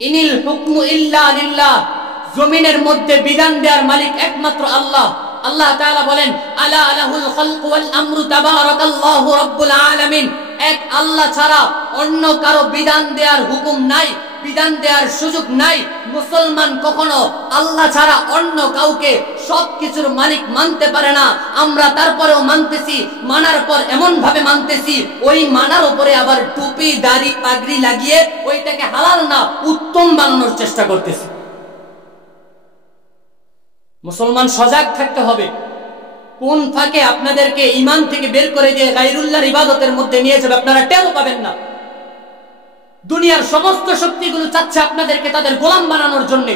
ইনিল হুকমু ইল্লা লিল্লাহ, জমিনের মধ্যে বিধান দেওয়ার মালিক একমাত্র আল্লাহ। আল্লাহ তাআলা বলেন, আলা লাহুল খালকু ওয়াল আমরু তাবারাকাল্লাহু রাব্বুল আলামিন। এক আল্লাহ ছাড়া অন্য কারো বিধান দেওয়ার হুকুম নাই, বিধান দেওয়ার সুযোগ নাই। মুসলমান কখনো আল্লাহ ছাড়া অন্য কাউকে সবকিছুর মালিক মানতে পারে না। আমরা তারপরেও মানতেছি, মানার পর এমন ভাবে মানতেছি, ওই মানার উপরে আবার টুপি দাড়ি পাগড়ি লাগিয়ে ওইটাকে হালাল না উত্তম বানানোর চেষ্টা করতেছি। মুসলমান সজাগ থাকতে হবে। কোন ফাঁকে আপনাদেরকে ঈমান থেকে বের করে দিয়ে গায়রুল্লাহর ইবাদতের মধ্যে নিয়ে যাবে আপনারা টেরও পাবেন না। দুনিয়ার সমস্ত শক্তিগুলো চাচ্ছে আপনাদেরকে তাদের গোলাম বানানোর জন্য।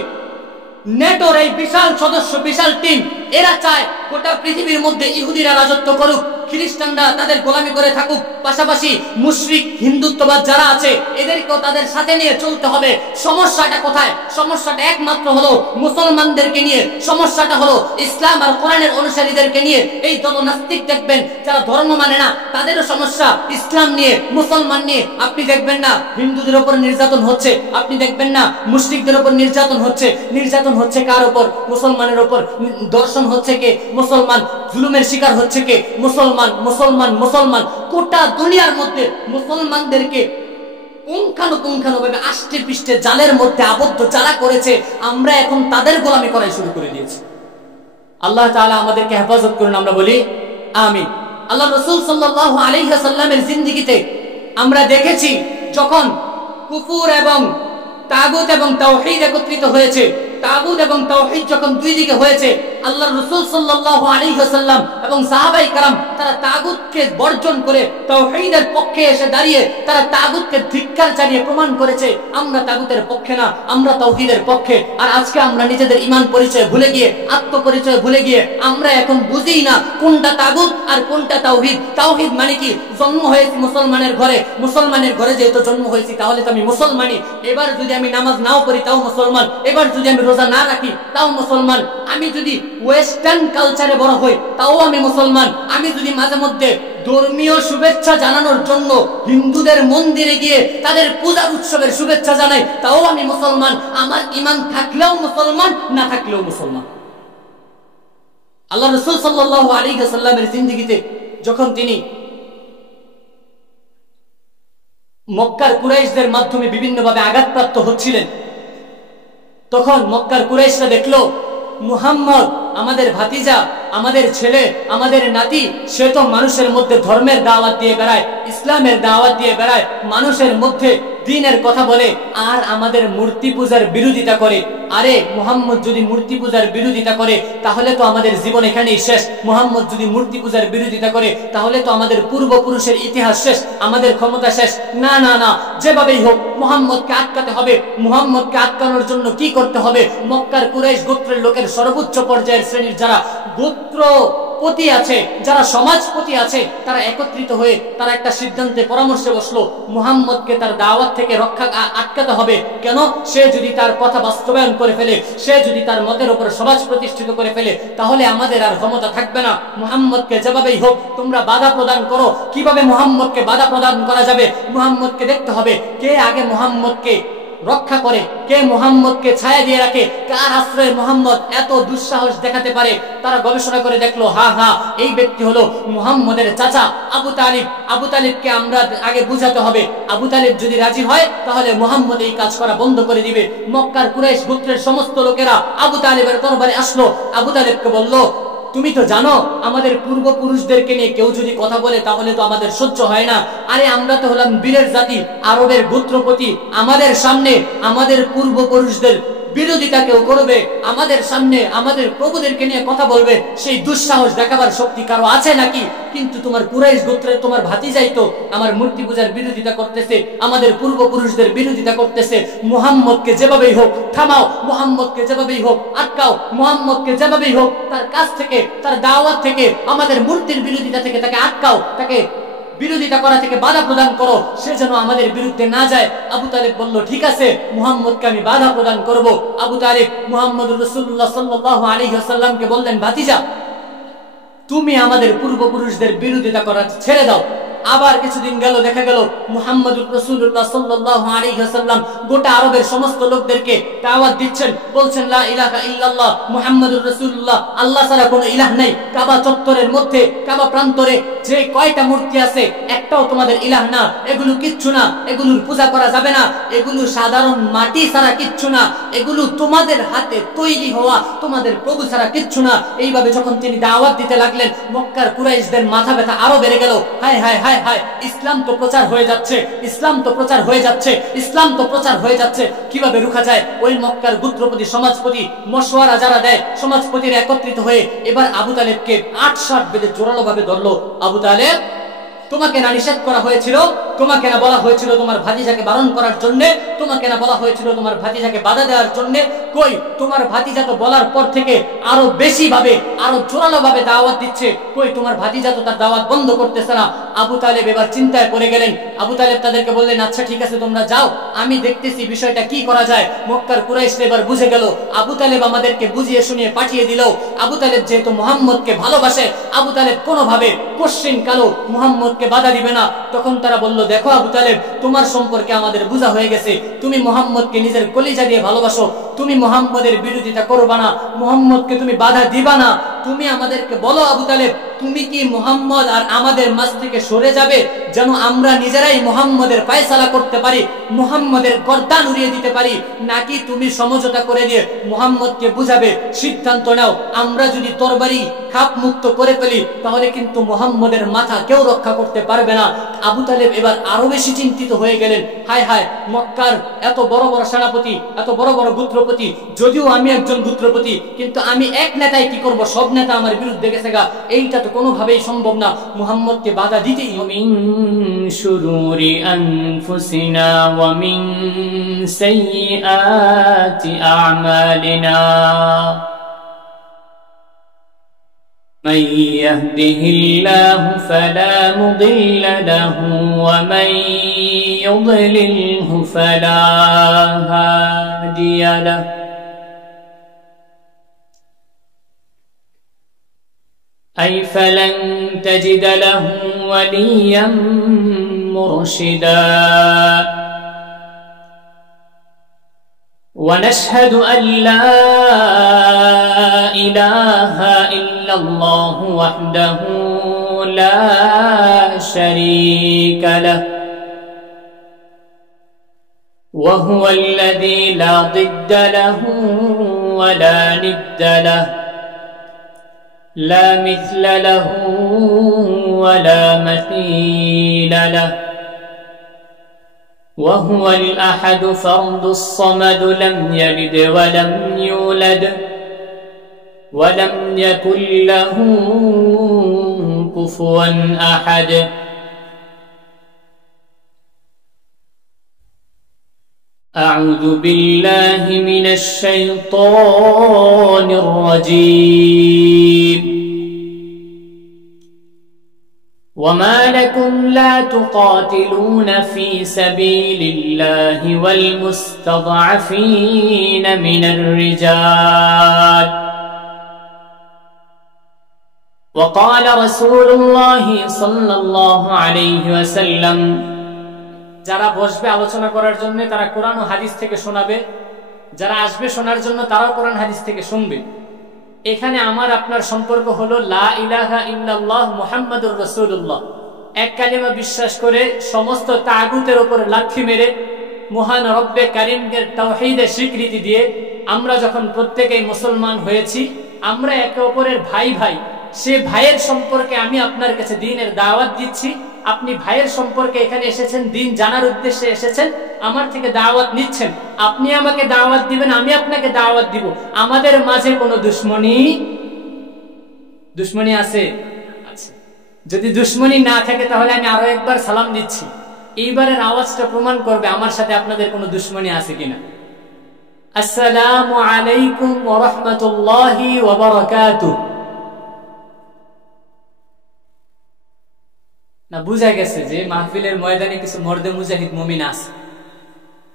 নেটোর এই বিশাল সদস্য, বিশাল টিম, এরা চায় গোটা পৃথিবীর মধ্যে ইহুদিরা রাজত্ব করুক, খ্রিস্টানরা তাদের গোলামি করে থাকুক, পাশাপাশি মুশরিক হিন্দুত্ববাদ যারা আছে এদেরকেও তাদের সাথে নিয়ে চলতে হবে। সমস্যাটা কোথায়? সমস্যাটা একমাত্র হলো মুসলমানদেরকে নিয়ে। সমস্যাটা হলো ইসলাম আর কোরআনের অনুসারীদেরকে নিয়ে। এই যত নাস্তিক দেখবেন যারা ধর্ম মানে না, তাদেরও সমস্যা ইসলাম নিয়ে, মুসলমান নিয়ে। আপনি দেখবেন না হিন্দুদের উপর নির্যাতন হচ্ছে, আপনি দেখবেন না মুশরিকদের উপর নির্যাতন হচ্ছে। নির্যাতন হচ্ছে কার উপর? মুসলমানের উপর। দর্শন হচ্ছে কে? মুসলমান। জুলুমের শিকার হচ্ছে কে? মুসলমান, মুসলমান, মুসলমান। গোটা দুনিয়ার মধ্যে মুসলমানদেরকে পুঙ্খানুপুঙ্খানুভাবে আষ্টে পৃষ্ঠে জালের মধ্যে আবদ্ধ যারা করেছে, আমরা এখন তাদের গোলামি করাই শুরু করে দিয়েছি। আল্লাহ তাআলা আমাদেরকে হেফাজত করুন, আমরা বলি আমিন। আল্লাহ রাসূল সাল্লাল্লাহু আলাইহি ওয়াসাল্লামের জিন্দেগিতে আমরা দেখেছি যখন কুফর এবং তাগুত এবং তাওহীদ একত্রিত হয়েছে, তাগুত এবং তাওহীদ যখন দুই দিকে হয়েছে, আল্লাহর রাসূল সাল্লাল্লাহু আলাইহি ওয়াসাল্লাম এবং সাহাবায়ে কেরাম তারা তাগুতকে বর্জন করে তাওহীদের পক্ষে এসে দাঁড়িয়ে তারা তাগুতকে ধিক্কার জানিয়ে প্রমাণ করেছে আমরা তাগুতের পক্ষে না, আমরা তাওহীদের পক্ষে। আর আজকে আমরা নিজেদের ঈমান পরিচয় ভুলে গিয়ে, আত্মপরিচয় ভুলে গিয়ে আমরা এখন বুঝিই না কোনটা তাগুত আর কোনটা তাওহীদ। তাওহীদ মানে কি? জন্ম হয়েছি মুসলমানের ঘরে, মুসলমানের ঘরে যেহেতু জন্ম হয়েছি তাহলে তো আমি মুসলমানই। এবার যদি আমি নামাজ নাও পড়ি তাও মুসলমান, এবার যদি আমি রোজা না রাখি তাও মুসলমান, আমি যদি ওয়েস্টার্ন কালচারে বড় হই তাও আমি মুসলমান, আমি যদি মাঝে মধ্যে ধর্মীয় শুভেচ্ছা জানানোর জন্য হিন্দুদের মন্দিরে গিয়ে তাদের পূজার উৎসবের শুভেচ্ছা জানাই তাও আমি মুসলমান। আমার ঈমান থাকলেও মুসলমান, না থাকলেও মুসলমান। আল্লাহ রাসূল সাল্লাল্লাহু আলাইহি ওয়াসাল্লামের জিন্দেগিতে যখন তিনি মক্কার কুরাইশদের মাধ্যমে বিভিন্নভাবে আঘাতপ্রাপ্ত হচ্ছিলেন, তখন মক্কার কুরাইশরা দেখলো মুহাম্মদ আমাদের ভাতিজা, আমাদের ছেলে, আমাদের নাতি, সে তো মানুষের মধ্যে ধর্মের দাওয়াত দিয়ে বেড়ায়, ইসলামের দাওয়াত দিয়ে বেড়ায়, মানুষের মধ্যে দ্বীনের কথা বলে, আর আমাদের মূর্তি পূজার বিরোধিতা করে। আরে মুহাম্মদ যদি মূর্তি পূজার বিরোধিতা করে তাহলে তো আমাদের জীবন এখানেই শেষ। মুহাম্মদ যদি মূর্তি পূজার বিরোধিতা করে তাহলে তো আমাদের পূর্বপুরুষের ইতিহাস শেষ, আমাদের ক্ষমতা শেষ। না না না, যেভাবেই হোক মুহাম্মদকে আটকাতে হবে। মুহাম্মদকে আটকানোর জন্য কি করতে হবে? মক্কার কুরাইশ গোত্রের লোকের সর্বোচ্চ পর্যায়ের শ্রেণীর যারা গোত্রপতি আছে, যারা সমাজপতি আছে, তারা একত্রিত হয়ে তারা একটা সিদ্ধান্তে পরামর্শে বসলো, মুহাম্মদকে তার দাওয়াত থেকে আটকাতে হবে। কেন? সে যদি তার কথা বাস্তবায়ন করে ফেলে, সে যদি তার মতের উপর সমাজ প্রতিষ্ঠিত করে ফেলে তাহলে আমাদের আর ক্ষমতা থাকবে না। মুহাম্মদকে যেভাবেই হোক তোমরা বাধা প্রদান করো। কিভাবে মুহাম্মদকে বাধা প্রদান করা যাবে? মুহাম্মদকে দেখতে হবে কে আগে মুহাম্মদকে রক্ষা করে, কে মুহাম্মদকে ছায়া দিয়ে রাখে, কার আশ্রয়ে মুহাম্মদ এত দুঃসাহস দেখাতে পারে। তারা গবেষণা করে দেখলো, এই ব্যক্তি হলো মুহাম্মদের চাচা আবু তালিব। আবু তালিবকে আমরা আগে বুঝাতে হবে। আবু তালিব যদি রাজি হয় তাহলে মুহাম্মদ এই কাজ করা বন্ধ করে দিবে। মক্কার কুরাইশ গোত্রের সমস্ত লোকেরা আবু তালিবের দরবারে আসলো। আবু তালিবকে বলল, তুমি তো জানো আমাদের পূর্বপুরুষদেরকে নিয়ে কেউ যদি কথা বলে তাহলে তো আমাদের সহ্য হয় না। আরে আমরা তো হলাম বীরের জাতি, আরবের গোত্রপতি, আমাদের সামনে আমাদের পূর্বপুরুষদের বিরোধিতা কেউ করবে, আমাদের সামনে আমাদের প্রভুদেরকে নিয়ে কথা বলবে, সেই দুঃসাহস দেখাবার শক্তি কারো আছে নাকি? কিন্তু তোমার কুরাইশ গোত্রের তোমার ভাতিজাই তো আমার মূর্তি পূজার বিরোধিতা করতেছে, আমাদের পূর্বপুরুষদের বিরোধিতা করতেছে। মুহাম্মদকে যেভাবেই হোক থামাও, মুহাম্মদকে যেভাবেই হোক আটকাও, মুহাম্মদকে যেভাবেই হোক তার কাছ থেকে, তার দাওয়াত থেকে, আমাদের মূর্তির বিরোধিতা থেকে তাকে আটকাও, তাকে বিরোধিতা করা থেকে বাধা প্রদান করো, সে যেন আমাদের বিরুদ্ধে না যায়। আবু তালিব বলল, ঠিক আছে, মুহাম্মদকে আমি বাধা প্রদান করব। আবু তালিব মুহাম্মদুর রাসূলুল্লাহ সাল্লাল্লাহু আলাইহি ওয়াসাল্লামকে বললেন, ভাতিজা তুমি আমাদের পূর্বপুরুষদের বিরোধিতা করা ছেড়ে দাও, আবার কিছুদিন গেল, দেখা গেল মুহাম্মদুর রাসূলুল্লাহ সাল্লাল্লাহু আলাইহি ওয়াসাল্লাম গোটা আরবের সমস্ত লোকদেরকে দাওয়াত দিচ্ছেন, বলছেন লা ইলাহা ইল্লাল্লাহ মুহাম্মাদুর রাসূলুল্লাহ, আল্লাহ ছাড়া কোনো ইলাহ নাই। কাবা চত্বরের মধ্যে, কাবা প্রান্তরে যে কয়টা মূর্তি আছে একটাও তোমাদের ইলাহ না, এগুলো কিচ্ছু না, এগুলোর পূজা করা যাবে না, এগুলো সাধারণ মাটি ছাড়া কিচ্ছু না, এগুলো তোমাদের হাতে তৈরি হওয়া তোমাদের প্রভু ছাড়া কিচ্ছু না। এইভাবে যখন তিনি দাওয়াত দিতে লাগলেন, মক্কার কুরাইশদের মাথা ব্যথা আরো বেড়ে গেল। হায় হায় হায় হায়, ইসলাম তো প্রচার হয়ে যাচ্ছে, ইসলাম তো প্রচার হয়ে যাচ্ছে, ইসলাম তো প্রচার হয়ে যাচ্ছে, কিভাবে রুখা যায়? ওই মক্কার গোত্রপতি, সমাজপতি, মশওয়ারা যারা দেয়, সমাজপতিরা একত্রিত হয়ে এবার আবু তালেবকে ৮ বেঁধে জোরালো ভাবে ধরলো। আবু তালেব, তোমাকে না নিষেধ করা হয়েছিল? তোমাকে না বলা হয়েছিল তোমার ভাতিজাকে বারণ করার জন্য? তোমাকে না বলা হয়েছিল তোমার ভাতিজাকে বাধা দেওয়ার জন্য? কই, তোমার ভাতিজা তো বলার পর থেকে আরো বেশি ভাবে, আরো জোরালো ভাবে দাওয়াত দিচ্ছে, কই তোমার ভাতিজা তো তার দাওয়াত বন্ধ করতেছে না। আবু তালেব এবার চিন্তায় পড়ে গেলেন। আবু তালেব তাদেরকে বললেন, আচ্ছা ঠিক আছে, তোমরা যাও, আমি দেখতেছি বিষয়টা কি করা যায়। মক্কার কুরাইশরা এবার বুঝে গেল আবু তালেব আমাদেরকে বুঝিয়ে শুনিয়ে পাঠিয়ে দিল। আবু তালেব যেহেতু মুহাম্মদকে ভালোবাসে, আবু তালেব কোনোভাবে কোশ্চিন কালো মুহাম্মদকে বাধা দিবে না। তখন তারা বলল, দেখো আবু তালেব, তোমার সম্পর্কে আমাদের বোঝা হয়ে গেছে, তুমি মুহাম্মদকে নিজের কলিজা দিয়ে ভালোবাসো, তুমি মুহাম্মদের বিরোধিতা করবা না, মুহাম্মদকে তুমি বাধা দিবা না। তুমি আমাদেরকে বলো আবু তালেব, তুমি কি মুহাম্মদ আর আমাদের মাঝ থেকে সরে যাবে, যেন আমরা নিজেরাই মুহাম্মদের ফয়সালা করতে পারি, মুহাম্মদের গর্দান উড়িয়ে দিতে পারি, নাকি তুমি সমঝোতা করে দিয়ে মুহাম্মদকে বুঝাবে? সিদ্ধান্ত নাও। আমরা যদি তরবারি খাপ মুক্ত করে ফেলি, তাহলে কিন্তু মুহাম্মদের মাথা কেউ রক্ষা করতে পারবে না। আবু তালেব এবার আরো বেশি চিন্তিত হয়ে গেলেন। হায় হায়, মক্কার এত বড় বড় সেনাপতি, এত বড় বড় গোত্রপতি, যদিও আমি একজন গোত্রপতি, কিন্তু আমি এক নেতায় কি করব? সব নেতা আমার বিরুদ্ধে গেছে গা, এইটা তো কোনোভাবেই সম্ভব না। মুহাম্মদকে বাধা দিতেই মিন শুরুরি আনফুসিনা ওয়া মিন সাইয়্যাতি আ'মালিনা من يهده الله فلا مضل له ومن يضلله فلا هادي له أي فلن تجد له وليا مرشدا ونشهد أن لا إله إلا الله وحده لا شريك له وهو الذي لا ضد له ولا ند له لا مثل له ولا مثيل له وهو الأحد فرد الصمد لم يلد ولم يولد ولم يكن له كفوا أحد أعوذ بالله من الشيطان الرجيم وما لكم لا تقاتلون في سبيل الله والمستضعفين من الرجال وقال رسول الله صلى الله عليه وسلم যারা বসবে আলোচনা করার জন্য তারা কোরআন ও হাদিস থেকে শোনাবে, যারা আসবে শোনার জন্য তারাও কোরআন হাদিস থেকে শুনবে। এখানে আমার আপনার সম্পর্ক হলো লা ইলাহা ইল্লাল্লাহ মুহাম্মাদুর রাসূলুল্লাহ, এক কালিমা বিশ্বাস করে সমস্ত তাগুতের উপর লাথি মেরে মহান রব্বে কারীমের তাওহীদের স্বীকৃতি দিয়ে আমরা যখন প্রত্যেকেই মুসলমান হয়েছি, আমরা একে অপরের ভাই ভাই। সে ভাইয়ের সম্পর্কে আমি আপনার কাছে দ্বীনের দাওয়াত দিচ্ছি, আপনি ভাইয়ের সম্পর্কে এখানে এসেছেন, দ্বীন জানার উদ্দেশ্যে এসেছেন, আমার থেকে দাওয়াত নিচ্ছেন, আপনি আমাকে দাওয়াত দিবেন, আমি আপনাকে দাওয়াত দিব। আমাদের মাঝে কোনো দুশ্মনী আছে? আচ্ছা, যদি দুশ্মনী না থাকে তাহলে আমি আরো একবার সালাম দিচ্ছি। এইবারের আওয়াজটা প্রমাণ করবে আমার সাথে আপনাদের কোনো দুশ্মনী আছে কিনা। আসসালামু আলাইকুম ওয়া রাহমাতুল্লাহি ওয়া বারাকাতুহু। না, বুঝা গেছে যে মাহফিলের ময়দানে কিছু মর্দে মুজাহিদ মুমিন আছে।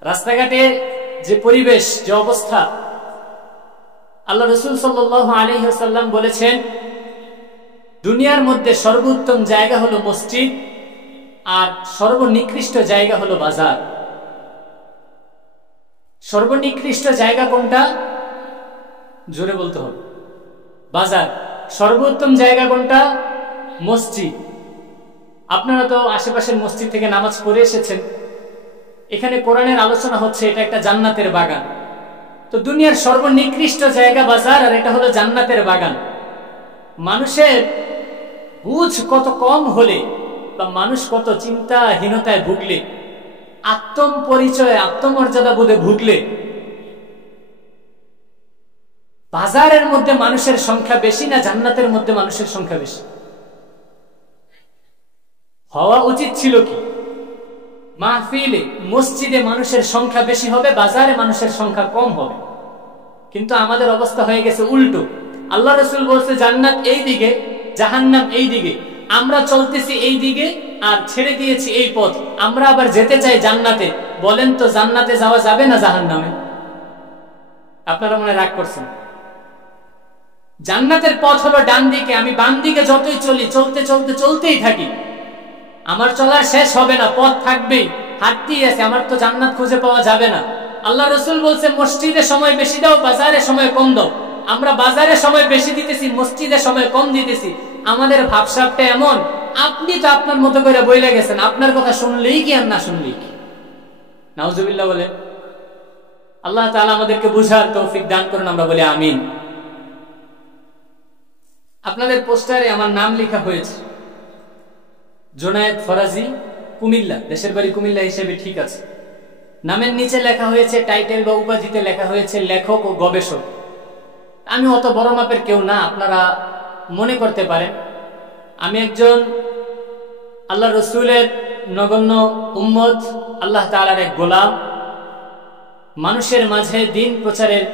রাস্তাঘাটে যে পরিবেশ, যে অবস্থা, আল্লাহ রাসূল সাল্লাল্লাহু আলাইহি ওয়াসাল্লাম বলেছেন দুনিয়ার মধ্যে সর্বোত্তম জায়গা হলো মসজিদ, আর সর্বনিকৃষ্ট জায়গা হলো বাজার। সর্বনিকৃষ্ট জায়গা কোনটা? জোরে বলতে হবে। বাজার। সর্বোত্তম জায়গা কোনটা? মসজিদ। আপনারা তো আশেপাশের মসজিদ থেকে নামাজ পড়ে এসেছেন। এখানে কোরআনের আলোচনা হচ্ছে, এটা একটা জান্নাতের বাগান। তো দুনিয়ার সর্বনিকৃষ্ট জায়গা বাজার, আর এটা হলো জান্নাতের বাগান। মানুষের বুঝ কত কম হলে বা মানুষ কত চিন্তাহীনতায় ভুগলে, আত্মপরিচয় আত্মমর্যাদা বোধে ভুগলে বাজারের মধ্যে মানুষের সংখ্যা বেশি না জান্নাতের মধ্যে মানুষের সংখ্যা বেশি? হওয়া উচিত ছিল কি, মাহফিলে মসজিদে মানুষের সংখ্যা বেশি হবে, বাজারে মানুষের সংখ্যা কম হবে। কিন্তু আমাদের অবস্থা হয়ে গেছে উল্টো। আল্লাহ রাসূল বলছে জান্নাত এই দিকে, জাহান্নাম এই দিকে। আমরা চলতেছি এই দিকে আর ছেড়ে দিয়েছি এই পথ। আমরা আবার যেতে চাই জান্নাতে। বলেন তো জান্নাতে যাওয়া যাবে না জাহান্নামে? আপনারা মনে রাগ করছেন? জান্নাতের পথ হলো ডান দিকে। আমি বাম দিকে যতই চলি, চলতে চলতে চলতেই থাকি, আমার চলার শেষ হবে না, পথ থাকবেই, হাঁটতেই আছে, আমার তো জান্নাত খুঁজে পাওয়া যাবে না। আল্লাহ রাসূল বলছে মসজিদে সময় বেশি দাও, বাজারে সময় কম দাও। আমরা বাজারে সময় বেশি দিতেছি, মসজিদে সময় কম দিতেছি। আমাদের ভাবসাবটা এমন, আপনি তো আপনার মতো করে বইলে গেছেন, আপনার কথা শুনলেই কি আর না শুনলেই কি। নাউজুবিল্লাহ বলে। আল্লাহ তাআলা আমাদেরকে বুঝার তৌফিক দান করুন, আমরা বলি আমিন। আপনাদের পোস্টারে আমার নাম লেখা হয়েছে, জোনায়েদ ফরাজি, কুমিল্লা। দেশের বাড়ি কুমিল্লা হিসেবে ঠিক আছে। নামের নিচে লেখা হয়েছে, টাইটেল বা উপাধিতে লেখা হয়েছে লেখক ও গবেষক। আমি অত বড় মাপের কেউ না, আপনারা মনে করতে পারেন। আমি একজন আল্লাহ রসুলের নগণ্য উম্মত, আল্লাহ তাআলার এক গোলাম। মানুষের মাঝে দ্বীন প্রচারের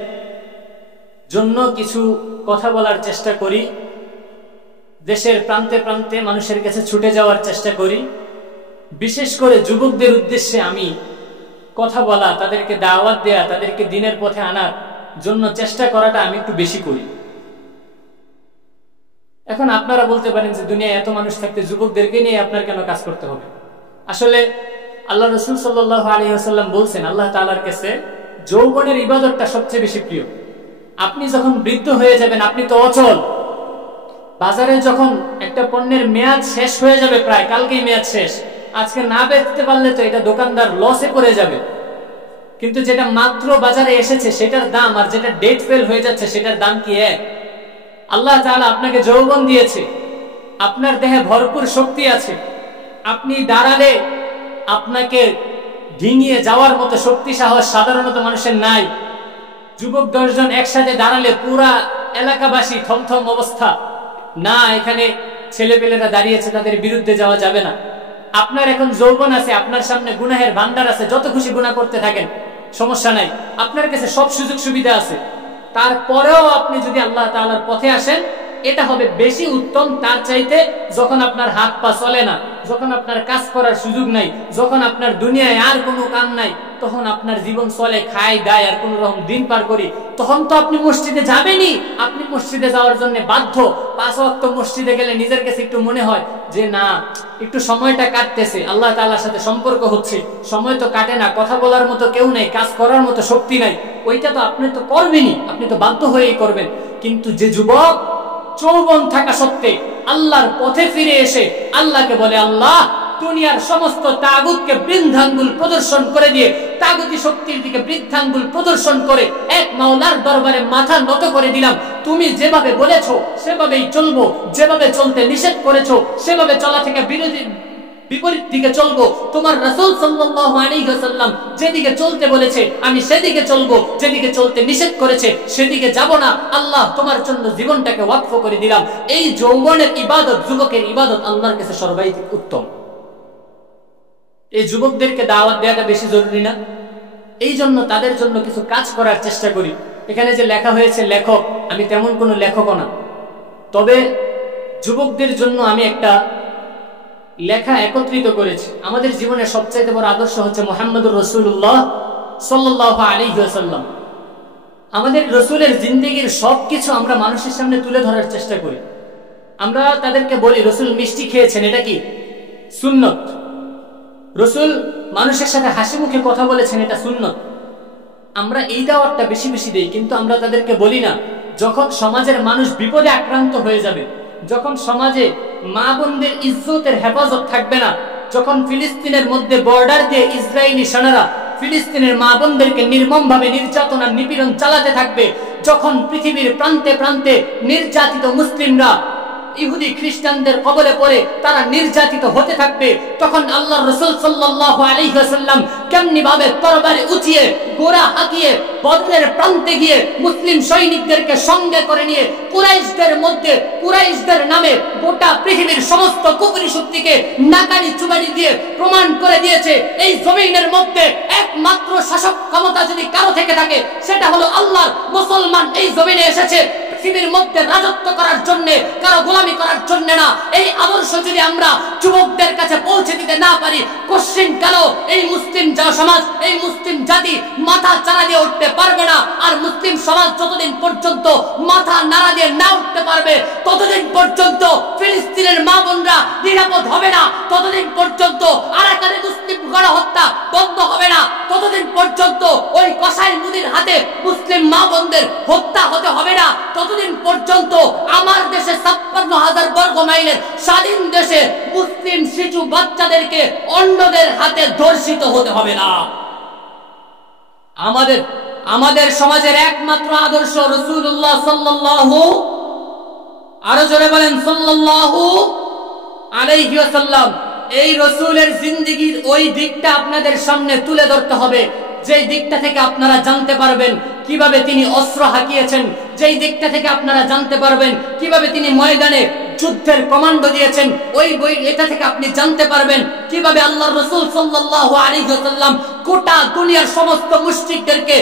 জন্য কিছু কথা বলার চেষ্টা করি, দেশের প্রান্তে প্রান্তে মানুষের কাছে ছুটে যাওয়ার চেষ্টা করি। বিশেষ করে যুবকদের উদ্দেশ্যে আমি কথা বলা, তাদেরকে দাওয়াত দেয়া, তাদেরকে দ্বীনের পথে আনার জন্য চেষ্টা করাটা আমি একটু বেশি করি। এখন আপনারা বলতে পারেন যে দুনিয়ায় এত মানুষ থাকতে যুবকদেরকে নিয়ে আপনার কেন কাজ করতে হবে? আসলে আল্লাহ রাসূল সাল্লাল্লাহু আলাইহি ওয়াসাল্লাম বলছেন, আল্লাহ তাআলার কাছে যৌবনের ইবাদতটা সবচেয়ে বেশি প্রিয়। আপনি যখন বৃদ্ধ হয়ে যাবেন, আপনি তো অচল। বাজারে যখন একটা পণ্যের মেয়াদ শেষ হয়ে যাবে, প্রায় কালকেই মেয়াদ শেষ, আজকে না বেচতে পারলে তো এটা দোকানদার লসে পড়ে যাবে। কিন্তু যেটা মাত্র বাজারে এসেছে সেটার দাম আর যেটা ডেট ফেল হয়ে যাচ্ছে সেটার দাম কি এক? আল্লাহ তাআলা আপনাকে যৌবন দিয়েছে, আপনার দেহে ভরপুর শক্তি আছে। আপনি দাঁড়ালে আপনাকে ডিঙিয়ে যাওয়ার মতো শক্তি সাহস সাধারণত মানুষের নাই। যুবক 10 জন একসাথে দাঁড়ালে পুরা এলাকাবাসী থমথম অবস্থা। না, এখানে ছেলেপেলেরা দাঁড়িয়েছে, তাদের বিরুদ্ধে যাওয়া যাবে না। আপনার এখন যৌবন আছে, আপনার সামনে গুনাহের ভান্ডার আছে, যত খুশি গুনাহ করতে থাকেন, সমস্যা নাই। আপনার কাছে সব সুযোগ সুবিধা আছে। তারপরেও আপনি যদি আল্লাহ তাআলার পথে আসেন, এটা হবে বেশি উত্তম তার চাইতে যখন আপনার হাত পা চলে না, যখন আপনার কাজ করার সুযোগ নাই, যখন আপনার দুনিয়ায় আর কোনো কাম নাই, তখন আপনার জীবন চলে খাই দায় আর কোন রকম দিন পার করি, তখন তো আপনি মসজিদে যাবেনই। আপনি মসজিদে যাওয়ার জন্য বাধ্য। 5 ওয়াক্ত মসজিদে গেলে নিজের কাছে একটু মনে হয় যে না, একটু সময়টা কাটতেছে, আল্লাহ তাআলার সাথে সম্পর্ক হচ্ছে। সময় তো কাটে না, কথা বলার মতো কেউ নাই, কাজ করার মতো শক্তি নাই, ওইটা তো আপনি তো করবেনই, আপনি তো বাধ্য হয়েই করবেন। কিন্তু যে যুবক যৌবন থাকা সত্ত্বে আল্লাহর পথে ফিরে এসে আল্লাহকে বলে, আল্লাহ দুনিয়ার সমস্ত তাগুতকে বৃদ্ধাঙ্গুল প্রদর্শন করে দিয়ে, তাগুতি শক্তির দিকে বৃদ্ধাঙ্গুল প্রদর্শন করে এক মাওলার দরবারে মাথা নত করে দিলাম। তুমি যেভাবে বলেছো সেভাবেই চলবো, যেভাবে চলতে নিষেধ করেছো সেভাবে চলা থেকে বিপরীত দিকে চলবো। তোমার রাসূল সাল্লাল্লাহু আলাইহি ওয়াসাল্লাম যেদিকে চলতে বলেছে আমি সেদিকে চলবো, যেদিকে চলতে নিষেধ করেছে সেদিকে যাব না। আল্লাহ তোমার জন্য জীবনটাকে ওয়াকফ করে দিলাম। এই যৌবনের ইবাদত, যুবকের ইবাদত আল্লাহর কাছে সর্বাধিক উত্তম। এই যুবকদেরকে দাওয়াত দেওয়াটা বেশি জরুরি না? এই জন্য তাদের জন্য কিছু কাজ করার চেষ্টা করি। এখানে যে লেখা হয়েছে লেখক, আমি তেমন কোনো লেখকও না, তবে যুবকদের জন্য আমি একটা লেখা একত্রিত করেছি। আমাদের জীবনের সবচাইতে বড় আদর্শ হচ্ছে মুহাম্মদুর রাসূলুল্লাহ সাল্লাল্লাহু আলাইহি ওয়াসাল্লাম। আমাদের রাসূলের জিন্দেগীর সবকিছু আমরা মানুষের সামনে তুলে ধরার চেষ্টা করি। আমরা তাদেরকে বলি রাসূল মিষ্টি খেয়েছেন, এটা কি সুন্নত? রাসূল মানুষের সাথে হাসি মুখে কথা বলেছেন, এটা সুন্নত। আমরা এই দাওয়াতটা বেশি বেশি দেই, কিন্তু আমরা তাদেরকে বলি না যখন সমাজের মানুষ বিপদে আক্রান্ত হয়ে যাবে, যখন সমাজে মা বোনদের ইজ্জতের হেফাজত থাকবে না, যখন ফিলিস্তিনের মধ্যে বর্ডার দিয়ে ইসরায়েলি সেনারা ফিলিস্তিনের মা বোনদেরকে নির্মমভাবে নির্যাতন আর নিপীড়ন চালাতে থাকবে, যখন পৃথিবীর প্রান্তে প্রান্তে নির্যাতিত মুসলিমরা ইহুদি খ্রিস্টানদের কবলে পড়ে তারা নির্যাতিত হতে থাকবে, তখন আল্লাহর রাসূল সাল্লাল্লাহু আলাইহি ওয়াসাল্লাম কেমনি ভাবে তরবারি উঁচিয়ে গোরা হাঁকিয়ে বদরের প্রান্তে গিয়ে মুসলিম সৈনিকদেরকে সঙ্গে করে নিয়ে কুরাইশদের মধ্যে কুরাইশদের নামে গোটা পৃথিবীর সমস্ত কুফরি শক্তিকে নাকানি চুবানি দিয়ে প্রমাণ করে দিয়েছে এই জমিনের মধ্যে একমাত্র শাসক ক্ষমতা যদি কারো থেকে থাকে সেটা হলো আল্লাহর। মুসলমান এই জমিনে এসেছে পৃথিবীর মধ্যে রাজত্ব করার জন্য, কারো গোলামি করার জন্য না। এই আদর্শ যদি আমরা যুবকদের কাছে পৌঁছে দিতে না পারি, কোশ্চিন কালো এই মুসলিম সমাজ, এই মুসলিম জাতি মাথা চারা দিয়ে উঠতে পারবে না। আর মুসলিম সমাজ যতদিন পর্যন্ত মাথা নাড়া দিয়ে না উঠতে পারবে, ততদিন পর্যন্ত ফিলিস্তিনের মা বোনরা নিরাপদ হবে না, ততদিন পর্যন্ত আরাকানে মুসলিম গণহত্যা বন্ধ হবে না, ততদিন পর্যন্ত ওই কসাই মুদির হাতে মুসলিম মা বোনদের হত্যা হতে হবে না, ততদিন পর্যন্ত আমার দেশে ৫৬,০০০ বর্গ মাইলের স্বাধীন দেশে মুসলিম শিশু বাচ্চাদেরকে অন্যদের হাতে ধর্ষিত হতে হবে না। আমাদের সমাজের একমাত্র আদর্শ রাসূলুল্লাহ সাল্লাল্লাহু, আরো জোরে বলেন সাল্লাল্লাহু আলাইহি ওয়াসাল্লাম। এই রাসূলের জিন্দেগীর ওই দিকটা আপনাদের সামনে তুলে ধরতে হবে, যেই দিকটা থেকে আপনারা জানতে পারবেন কিভাবে তিনি অস্ত্র হাঁকিয়েছেন, যেই দিকটা থেকে আপনারা জানতে পারবেন কিভাবে তিনি ময়দানে যুদ্ধের কমান্ডো দিয়েছেন, এটা থেকে আপনি জানতে পারবেন কিভাবে আল্লাহর রাসূল সাল্লাল্লাহু আলাইহি ওয়াসাল্লাম গোটা দুনিয়ার সমস্ত মুশরিকদেরকে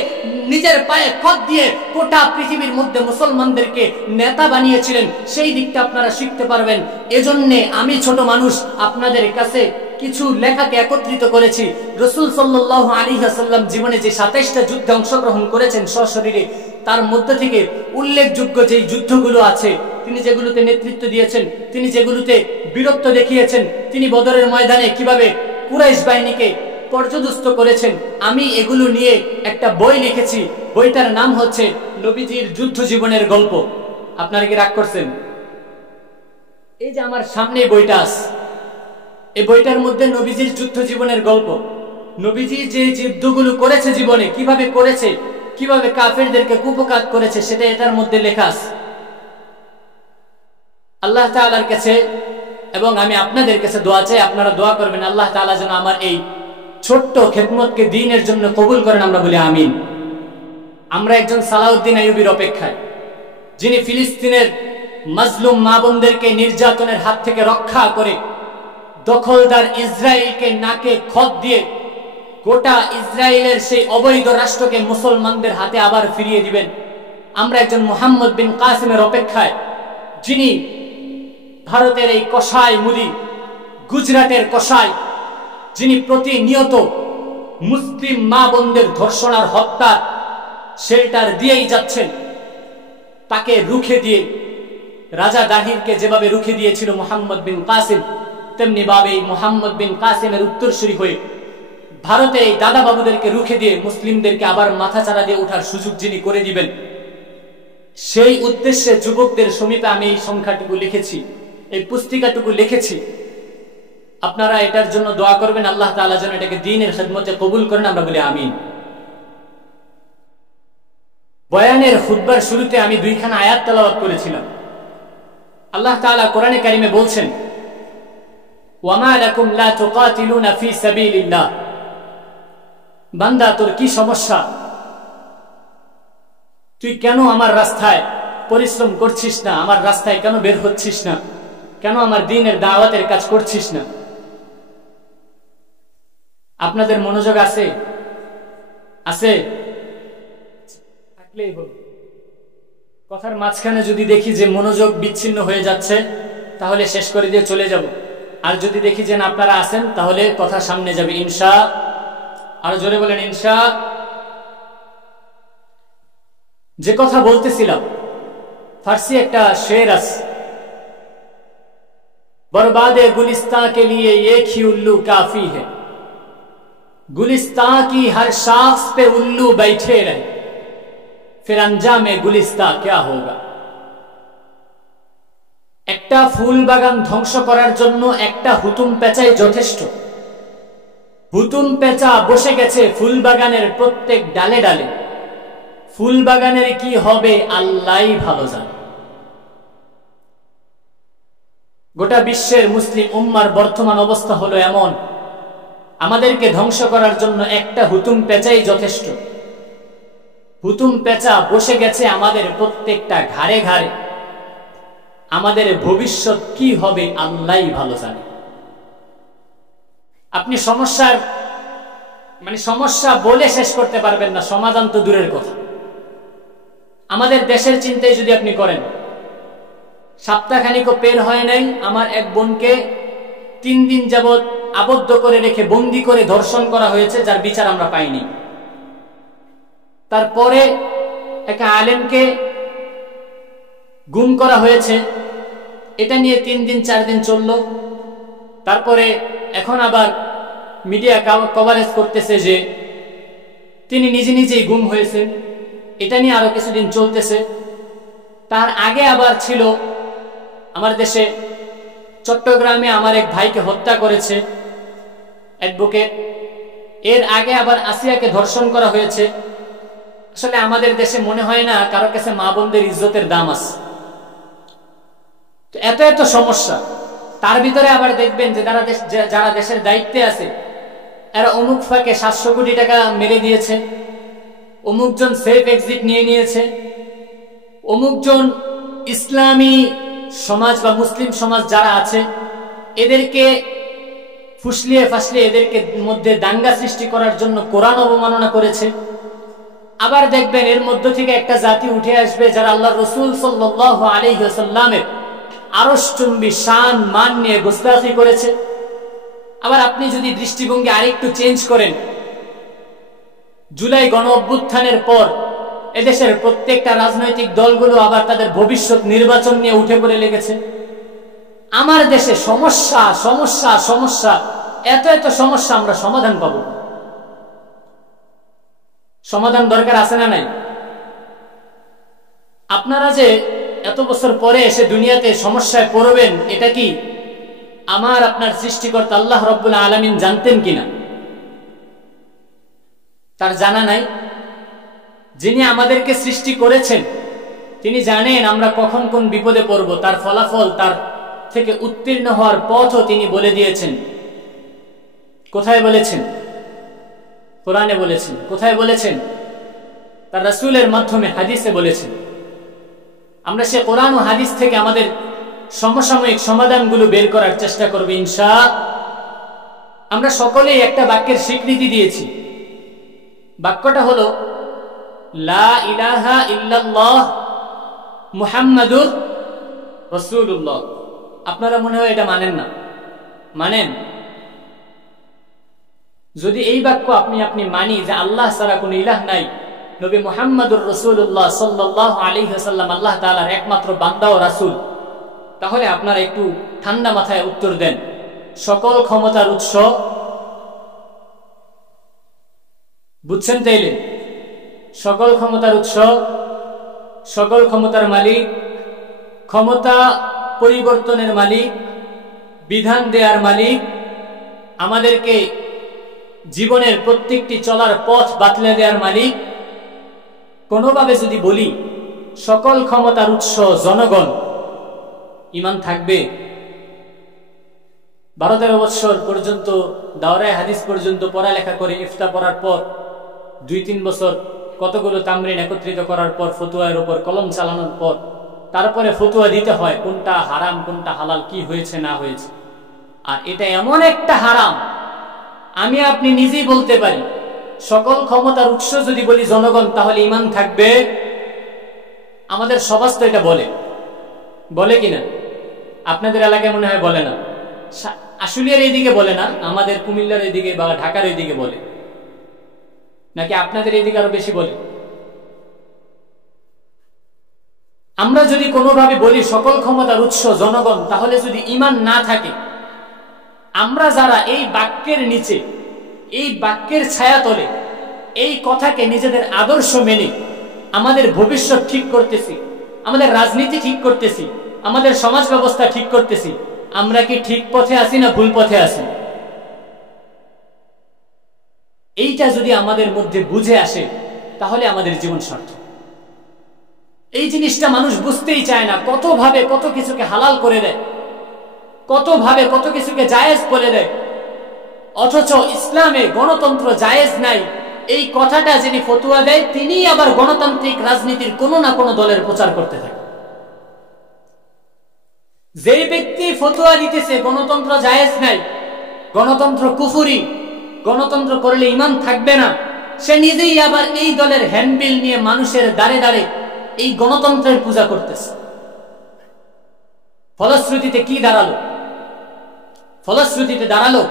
নিজের পায়ে খত দিয়ে গোটা পৃথিবীর মধ্যে মুসলমানদেরকে নেতা বানিয়েছিলেন। সেই দিকটা আপনারা শিখতে পারবেন। এজন্য আমি ছোট মানুষ আপনাদের কাছে কিছু লেখাকে একত্রিত করেছি। রাসূল সাল্লাল্লাহু আলাইহি ওয়াসাল্লাম জীবনে যে ২৭টা যুদ্ধে অংশগ্রহণ করেছেন সশরীরে, তার মধ্য থেকে উল্লেখযোগ্য যে যুদ্ধগুলো আছে, তিনি যেগুলোতে নেতৃত্ব দিয়েছেন, তিনি যেগুলোতে বীরত্ব দেখিয়েছেন, তিনি বদরের ময়দানে কিভাবে কুরাইশ বাহিনীকে পর্যদস্ত করেছেন, আমি এগুলো নিয়ে একটা বই লিখেছি। বইটার নাম হচ্ছে নবীজির যুদ্ধ জীবনের গল্প। আপনারা কি রাগ করছেন? এই যে আমার সামনে বইটা আছে, এই বইটার মধ্যে নবীজির যুদ্ধ জীবনের গল্প, নবীজি যে যুদ্ধগুলো করেছে জীবনে, কিভাবে করেছে, কিভাবে কাফেরদেরকে কুপকাত করেছে, সেটা এটার মধ্যে লেখা আছে। আল্লাহ তাআলার কাছে এবং আমি আপনাদের কাছে দোয়া চাই, আপনারা দোয়া করবেন আল্লাহ তাআলা যেন আমার এই ছোট্ট খেদমতকে দ্বীনের জন্য কবুল করেন। আমরা বলি আমিন। আমরা একজন সালাউদ্দিন আইয়ুবীর অপেক্ষায়, যিনি ফিলিস্তিনের মাজলুম মা বোনদেরকে নির্যাতনের হাত থেকে রক্ষা করে দখলদার ইসরায়েলকে নাকে খত দিয়ে গোটা ইসরায়েলের সেই অবৈধ রাষ্ট্রকে মুসলমানদের হাতে আবার ফিরিয়ে দিবেন। আমরা একজন মুহাম্মদ বিন কাসিমের অপেক্ষায়, যিনি ভারতের এই কসাই মুদি, গুজরাটের কসাই, যিনি প্রতিনিয়ত মুসলিম মা বোনদের ধর্ষণ আর হত্যার শেল্টার দিয়েই যাচ্ছেন, তাকে রুখে দিয়ে রাজা দাহিরকে যেভাবে রুখে দিয়েছিল মুহাম্মদ বিন কাসিম, তেমনি ভাবে মুহাম্মদ বিন কাসিমের উত্তরসূরি হয়ে ভারতে এই দাদা বাবুদেরকে রুখে দিয়ে মুসলিমদেরকে আবার মাথাচাড়া দিয়ে ওঠার সুযোগ যিনি করে দিবেন, সেই উদ্দেশ্যে যুবকদের সমীপে আমি এই সংখ্যাটুকু লিখেছি, এই পুস্তিকাটুকু লিখেছি। আপনারা এটার জন্য দোয়া করবেন, আল্লাহ তাআলা যেন এটাকে দ্বীনের খেদমতে কবুল করেন। আমরা বলি আমিন। বয়ানের খুতবার শুরুতে আমি 2খানা আয়াত তেলাওয়াত করেছিলাম। আল্লাহ তাআলা কোরআনে কারিমে বলছেন, ওয়ামা লাকুম লা তুকাতিলুনা ফি সাবিলিল্লাহ। বান্দা, তোর কি সমস্যা? তুই কেন আমার রাস্তায় পরিশ্রম করছিস না? আমার রাস্তায় কেন বের হচ্ছিস না? কেন আমার দ্বীনের দাওয়াতের কাজ করছিস না? আপনাদের মনোযোগ আছে? আছে? থাকলেই হল। কথার মাঝখানে যদি দেখি যে মনোযোগ বিচ্ছিন্ন হয়ে যাচ্ছে, তাহলে শেষ করে দিয়ে চলে যাব। আর যদি দেখি যে না আপনারা আছেন, তাহলে কথা সামনে যাবে ইনশা। আর জোরে বলেন ইনশা। যে কথা বলতেছিলাম, ফার্সি একটা শের আছে, बर्बादे गुलिस्तां के लिए एक ही उल्लू काफी है, गुलिस्तां की हर शाख्स पे उल्लू बैठे रहे, फिर अंजामे गुलिस्तां क्या होगा। একটা ফুল বাগান ধ্বংস করার জন্য একটা হুতুম পেঁচাই যথেষ্ট। হুতুম পেঁচা বসে গেছে ফুল বাগানের প্রত্যেক ডালে ডালে। ফুল বাগানের কি হবে আল্লাহই ভালো জানে। গোটা বিশ্বের মুসলিম উম্মার বর্তমান অবস্থা হলো এমন, আমাদেরকে ধ্বংস করার জন্য একটা হুতুম পেঁচাই যথেষ্ট। হুতুম পেঁচা বসে গেছে আমাদের প্রত্যেকটা ঘাড়ে ঘাড়ে। আমাদের ভবিষ্যৎ কি হবে আল্লাহই ভালো জানে। আপনি সমস্যা বলে শেষ করতে পারবেন না, সমাধান তো দূরের কথা। আমাদের দেশের চিন্তাই যদি আপনি করেন, সপ্তাহখানিকও পের হয় নাই, আমার এক বোনকে 3 দিন যাবৎ আবদ্ধ করে রেখে বন্দি করে ধর্ষণ করা হয়েছে, যার বিচার আমরা পাইনি। তারপরে এক আলেমকে গুম করা হয়েছে, এটা নিয়ে 3 দিন 4 দিন চলল। তারপরে এখন আবার মিডিয়া কভারেজ করতেছে যে তিনি নিজেই গুম হয়েছে, এটা নিয়ে আরো কিছুদিন চলতেছে। তার আগে আবার ছিল আমার দেশে চট্টগ্রামে আমার এক ভাইকে হত্যা করেছে অ্যাডভোকেট। এর আগে আবার আসিয়াকে ধর্ষণ করা হয়েছে। আসলে আমাদের দেশে মনে হয় না কারো কাছে মা বোনদের ইজ্জতের দাম আছে। এত এত সমস্যা, তার ভিতরে আবার দেখবেন যে যারা দেশের দায়িত্বে আছে, এরা অমুক ফাঁকে 700 কোটি টাকা মেরে দিয়েছে, অমুকজন সেফ এক্সিট নিয়ে নিয়েছে, অমুকজন ইসলামী সমাজ বা মুসলিম সমাজ যারা আছে এদেরকে ফুসলিয়ে ফাসলিয়ে এদেরকে মধ্যে দাঙ্গা সৃষ্টি করার জন্য কোরআন অবমাননা করেছে। আবার দেখবেন এর মধ্য থেকে একটা জাতি উঠে আসবে যারা আল্লাহর রাসূল সাল্লাল্লাহু আলাইহি ওয়াসাল্লামের আরশচুম্বী শান মান নিয়ে গুস্তাখি করেছে। আবার আপনি যদি দৃষ্টিভঙ্গি আরেকটু চেঞ্জ করেন, জুলাই গণ অভ্যুত্থানের পর এদেশের প্রত্যেকটা রাজনৈতিক দলগুলো আবার তাদের ভবিষ্যৎ নির্বাচন নিয়ে উঠে পড়ে লেগেছে। আমার দেশে সমস্যা সমস্যা সমস্যা, এত এত সমস্যা, আমরা সমাধান পাবো। সমাধান দরকার আছে না নাই? আপনারা যে এত বছর পরে এসে দুনিয়াতে সমস্যায় পড়বেন, এটা কি আমার আপনার সৃষ্টিকর্তা আল্লাহ রাব্বুল আলামিন জানতেন কিনা? তার জানা নাই। যিনি আমাদেরকে সৃষ্টি করেছেন তিনি জানেন আমরা কখন কোন বিপদে পড়ব। তার ফলাফল, তার থেকে উত্তীর্ণ হওয়ার পথও তিনি বলে দিয়েছেন। কোথায় বলেছেন? কোরআনে বলেছেন। কোথায় বলেছেন? তার রাসূলের মাধ্যমে হাদিসে বলেছেন। আমরা সে কোরআন ও হাদিস থেকে আমাদের সমসাময়িক সমাধানগুলো বের করার চেষ্টা করব ইনশাআল্লাহ। আমরা সকলেই একটা বাক্যের স্বীকৃতি দিয়েছি। বাক্যটা হলো লা ইলাহা ইল্লাল্লাহ মুহাম্মাদুর রাসূলুল্লাহ। আপনারা মনে হয় এটা মানেন না। মানেন? যদি এই বাক্য আপনি মানি যে আল্লাহ ছাড়া কোনো ইলাহ নাই, নবী মুহাম্মাদুর রাসূলুল্লাহ সাল্লাল্লাহু আলাইহি ওয়াসাল্লাম আল্লাহ তাআলার একমাত্র বান্দা ও রাসূল, তাহলে আপনারা একটু ঠান্ডা মাথায় উত্তর দেন। সকল ক্ষমতার উৎস, বুঝছেন তাইলে? সকল ক্ষমতার উৎস, সকল ক্ষমতার মালিক, ক্ষমতা পরিবর্তনের মালিক, বিধান দেওয়ার মালিক, আমাদেরকে জীবনের প্রত্যেকটি চলার পথ বাতলে দেওয়ার মালিক। কোনোভাবে যদি বলি সকল ক্ষমতার উৎস জনগণ, ঈমান থাকবে? 12-13 বছর পর্যন্ত দাওরায়ে হাদিস পর্যন্ত পড়ালেখা করে ইফতা পড়ার পর 2-3 বছর কতগুলো তামরিন একত্রিত করার পর ফতুয়ার উপর কলম চালানোর পর তারপরে ফতুয়া দিতে হয় কোনটা হারাম কোনটা হালাল, কি হয়েছে না হয়েছে। আর এটা এমন একটা হারাম, আমি আপনি নিজেই বলতে পারি সকল ক্ষমতার উৎস যদি বলি জনগণ, তাহলে ঈমান থাকবে? আমাদের সমাজ তো এটা বলে কিনা? আপনাদের এলাকায় মনে হয় বলে না। আশুলিয়ার এইদিকে বলে না, আমাদের কুমিল্লার এইদিকে বা ঢাকার এইদিকে বলে, নাকি আপনাদের এইদিকে আরো বেশি বলে? আমরা যদি কোনোভাবে বলি সকল ক্ষমতার উৎস জনগণ, তাহলে যদি ঈমান না থাকে, আমরা যারা এই বাক্যের নিচে এই বাক্যের ছায়াতলে এই কথাকে নিজেদের আদর্শ মেনে আমাদের ভবিষ্যৎ ঠিক করতেছি, আমাদের রাজনীতি ঠিক করতেছি, আমাদের সমাজ ব্যবস্থা ঠিক করতেছি, আমরা কি ঠিক পথে আছি না ভুল পথে আছি? এইটা যদি আমাদের মধ্যে বুঝে আসে তাহলে আমাদের জীবন সার্থক। এই জিনিসটা মানুষ বুঝতেই চায় না। কত ভাবে কত কিছুকে হালাল করে দেয়, কত ভাবে কত কিছুকে জায়েজ বলে দেয়, অথচ ইসলামে গণতন্ত্র জায়েজ নাই এই কথাটা যিনি ফতুয়া দেয় তিনি আবার গণতান্ত্রিক রাজনীতির কোনো না কোনো দলের প্রচার করতে থাকে। যে ব্যক্তি ফতুয়া দিতেছে গণতন্ত্র জায়েজ নাই, গণতন্ত্র কুফরি, গণতন্ত্র করলে ঈমান থাকবে না, সে নিজেই আবার এই দলের হ্যান্ডবিল নিয়ে মানুষের দাঁড়ে দাঁড়ে এই গণতন্ত্রের পূজা করতেছে। ফলশ্রুতিতে কি দাঁড়ালো? ফলশ্রুতিতে দাঁড়ালো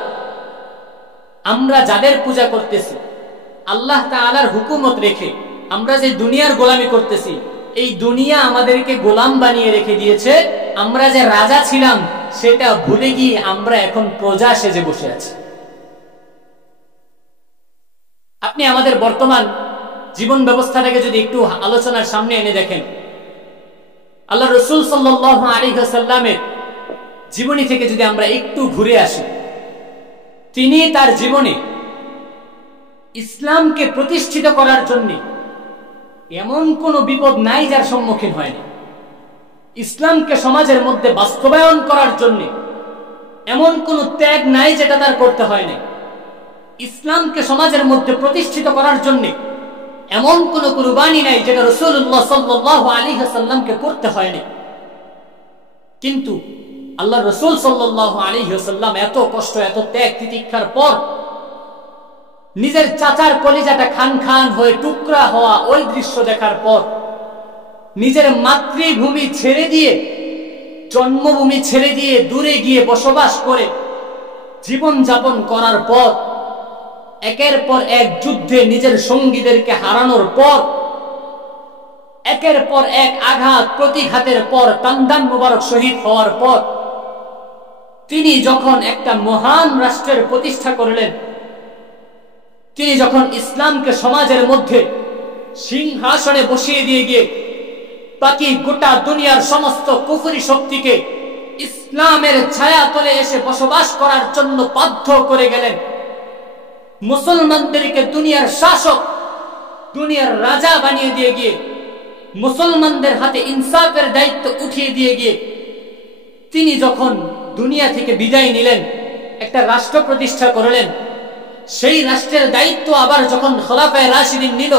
আমরা যাদের পূজা করতেছি আল্লাহ তাআলার হুকুমত রেখে আমরা যে দুনিয়ার গোলামি করতেছি, এই দুনিয়া আমাদেরকে গোলাম বানিয়ে রেখে দিয়েছে। আমরা যে রাজা ছিলাম সেটা ভুলে গিয়ে আমরা এখন প্রজা সেজে বসে আছি। আপনি আমাদের বর্তমান জীবন ব্যবস্থাটাকে যদি একটু আলোচনার সামনে এনে দেখেন, আল্লাহ রাসূল সাল্লাল্লাহু আলাইহি ওয়াসাল্লামের জীবনী থেকে যদি আমরা একটু ঘুরে আসি, তিনি তার জীবনে ইসলামকে প্রতিষ্ঠিত করার জন্য এমন কোন বিপদ নাই যার সম্মুখীন হয়নি। ইসলামকে সমাজের মধ্যে বাস্তবায়ন করার জন্য এমন কোন ত্যাগ নাই যেটা তার করতে হয়নি। ইসলামকে সমাজের মধ্যে প্রতিষ্ঠিত করার জন্য এমন কোন কুরবানি নাই যেটা রাসূলুল্লাহ সাল্লাল্লাহু আলাইহি ওয়াসাল্লামকে করতে হয়নি। কিন্তু আল্লাহ রাসূল সাল্লাল্লাহু আলাইহি ওয়াসাল্লাম এত কষ্ট, এত ত্যাগ তিতিক্ষার পর নিজের চাচার কলিজাটা খান খান হয়ে টুকরা হওয়া ওই দৃশ্য দেখার পর, নিজের মাতৃভূমি ছেড়ে দিয়ে, জন্মভূমি ছেড়ে দিয়ে দূরে গিয়ে বসবাস করে জীবন যাপন করার পর, একের পর এক যুদ্ধে নিজের সঙ্গীদেরকে হারানোর পর, একের পর এক আঘাত প্রতিঘাতের পর, তান্দান মুবারক শহীদ হওয়ার পর তিনি যখন একটা মহান রাষ্ট্রের প্রতিষ্ঠা করলেন, তিনি যখন ইসলামকে সমাজের মধ্যে সিংহাসনে বসিয়ে দিয়ে গিয়ে বাকি গোটা দুনিয়ার সমস্ত কুফরি শক্তিকে ইসলামের ছায়া তলে এসে বসবাস করার জন্য বাধ্য করে গেলেন, মুসলমানদেরকে দুনিয়ার শাসক, দুনিয়ার রাজা বানিয়ে দিয়ে গিয়ে মুসলমানদের হাতে ইনসাফের দায়িত্ব উঠিয়ে দিয়ে গিয়ে তিনি যখন দুনিয়া থেকে বিদায় নিলেন, একটা রাষ্ট্র প্রতিষ্ঠা করলেন, সেই রাষ্ট্রের দায়িত্ব আবার যখন খোলাফায়ে রাশিদিন নিল,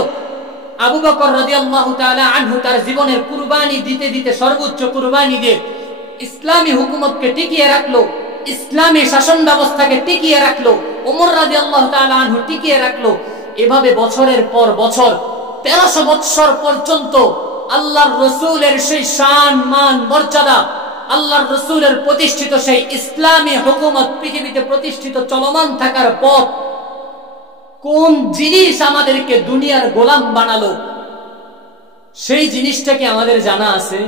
আবু বকর রাদিয়াল্লাহু তাআলা আনহু তার জীবনের কুরবানি দিতে দিতে সর্বোচ্চ কুরবানি দিয়ে ইসলামী হুকুমতকে টিকিয়ে রাখলো, ইসলামী শাসন ব্যবস্থাকে টিকিয়ে রাখলো, ওমর রাদিয়াল্লাহু তাআলা আনহু টিকিয়ে রাখলো। এভাবে বছরের পর বছর 1300 বছর পর্যন্ত আল্লাহর রাসূলের সেই শান মান মর্যাদা, আল্লাহর রাসূলের প্রতিষ্ঠিত সেই ইসলামী হুকুমত পৃথিবীতে প্রতিষ্ঠিত চলমান থাকার পর কোন জিনিস আমাদেরকে দুনিয়ার গোলাম বানালো সেই জিনিসটা কি আমাদের জানা আছে?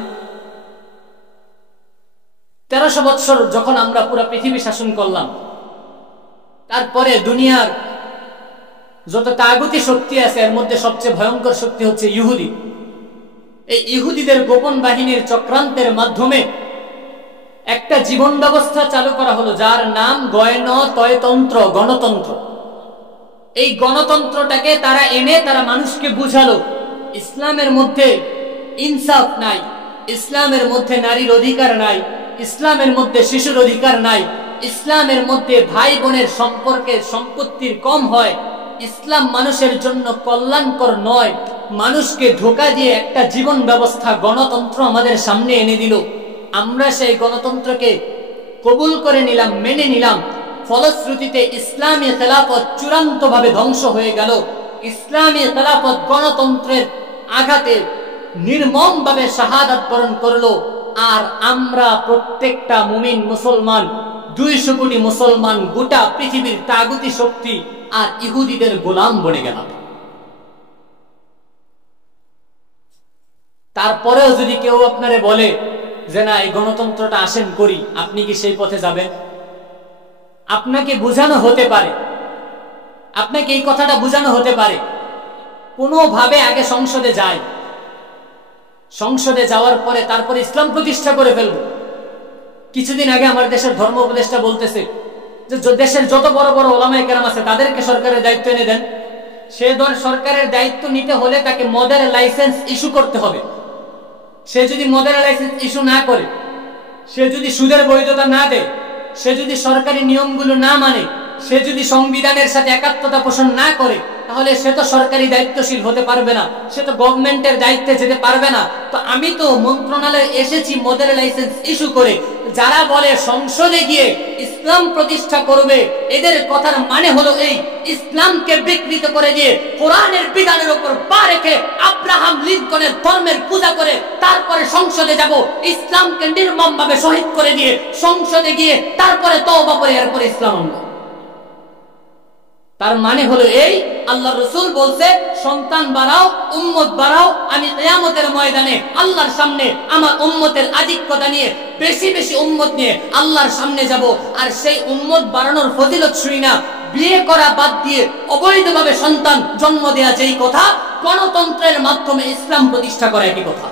1300 বছর যখন আমরা পুরো পৃথিবী শাসন করলাম, তারপরে দুনিয়ার যত তাগুতি শক্তি আছে এর মধ্যে সবচেয়ে ভয়ঙ্কর শক্তি হচ্ছে ইহুদি। এই ইহুদিদের গোপন বাহিনীর চক্রান্তের মাধ্যমে একটা জীবন ব্যবস্থা চালু করা হলো যার নাম গণতন্ত্র, গণতন্ত্র। এই গণতন্ত্রটাকে তারা এনে তারা মানুষকে বুঝালো ইসলামের মধ্যে ইনসাফ নাই, ইসলামের মধ্যে নারীর অধিকার নাই, ইসলামের মধ্যে শিশুর অধিকার নাই, ইসলামের মধ্যে ভাই বোনের সম্পর্কের সম্পত্তির কম হয়, ইসলাম মানুষের জন্য কল্যাণকর নয়। মানুষকে ধোঁকা দিয়ে একটা জীবন ব্যবস্থা গণতন্ত্র আমাদের সামনে এনে দিল। আমরা সেই গণতন্ত্রকে কবুল করে নিলাম, মেনে নিলাম। ফলশ্রুতিতে ইসলামী খেলাফত চূড়ান্তভাবে ধ্বংস হয়ে গেল। ইসলামী খেলাফত গণতন্ত্রের আঘাতে নির্মমভাবে শাহাদাত বরণ করলো। আর আমরা প্রত্যেকটা মুমিন মুসলমান, 200 কোটি মুসলমান গোটা পৃথিবীর তাগুতি শক্তি আর ইহুদিদের গোলাম বনে গেলাম। তারপরেও যদি কেউ আপনারে বলে যে না এই গণতন্ত্রটা আসেন করি, আপনি কি সেই পথে যাবেন? আপনাকে বোঝানো হতে পারে, আপনাকে এই কথাটা বোঝানো হতে পারে, কোনোভাবে আগে সংসদে যাই, সংসদে যাওয়ার পরে তারপরে ইসলাম প্রতিষ্ঠা করে ফেলবো। কিছুদিন আগে আমার দেশের ধর্ম উপদেষ্টা বলতেছে যে দেশের যত বড় বড় ওলামায়ে কেরাম আছে তাদেরকে সরকারের দায়িত্ব এনে দেন। সে সরকারের দায়িত্ব নিতে হলে তাকে মদের লাইসেন্স ইস্যু করতে হবে। সে যদি মদের লাইসেন্স ইস্যু না করে, সে যদি সুদের বৈধতা না দেয়, সে যদি সরকারি নিয়মগুলো না মানে, সে যদি সংবিধানের সাথে একাত্মতা পোষণ না করে, তাহলে সে তো সরকারি দায়িত্বশীল হতে পারবে না, সে তো গভর্নমেন্টের দায়িত্বে যেতে পারবে না। তো আমি তো মন্ত্রণালয়ে এসেছি মদের লাইসেন্স ইস্যু করে। যারা বলে সংসদে গিয়ে ইসলাম প্রতিষ্ঠা করবে, এদের কথার মানে হলো এই, ইসলামকে বিকৃত করে দিয়ে কোরআনের বিধানের উপর পা রেখে আব্রাহাম লিঙ্কনের ধর্মের পূজা করে তারপরে সংসদে যাব, ইসলামকে নির্মমভাবে শহীদ করে দিয়ে সংসদে গিয়ে তারপরে তওবা করে এরপরে ইসলাম আনবো। তার মানে হলো এই, আল্লাহ রাসূল বলছে সন্তান বাড়াও, উম্মত বাড়াও, আমি কিয়ামতের ময়দানে আল্লাহর সামনে আমার উম্মতের আধিক্যতা নিয়ে বেশি বেশি উম্মত নিয়ে আল্লাহর সামনে যাব। আর সেই উম্মত বাড়ানোর ফজিলত শুই না, বিয়ে করা বাদ দিয়ে অবৈধভাবে সন্তান জন্ম দেয়া যেই কথা, গণতন্ত্রের মাধ্যমে ইসলাম প্রতিষ্ঠা করা একই কথা।